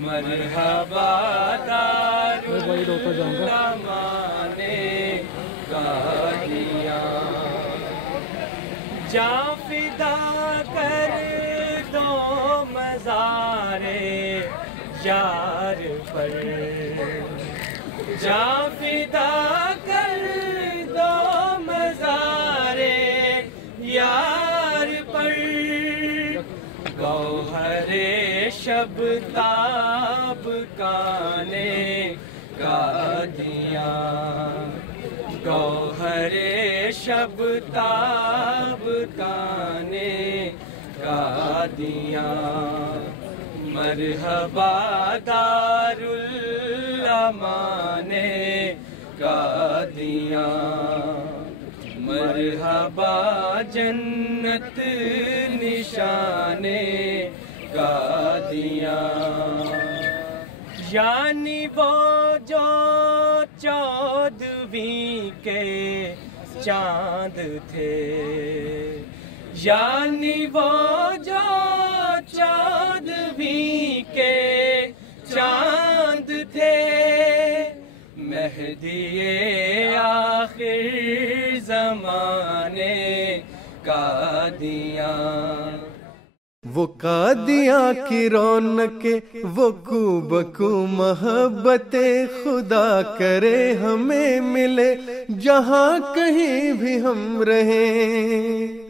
مرحبا دارالامانے قادیان، جاں فدا کر دو مزارے یار پر، جاں فدا کر دو مزارے یار پر، گوہر شب تاب کانے قادیان، گوہر شب تاب کانے قادیان، مرحبا دارالامانے قادیان، مرحبا جنت نشانے قادیان، یعنی وہ جو 14ویں کے چاند تھے، یعنی وہ جو 14ویں کے چاند تھے، مہدی آخر زمانے قادیان، وہ قادیاں کی رونقیں، وہ کو بکو محبت خدا کرے ہمیں ملے جہاں کہیں بھی ہم رہیں۔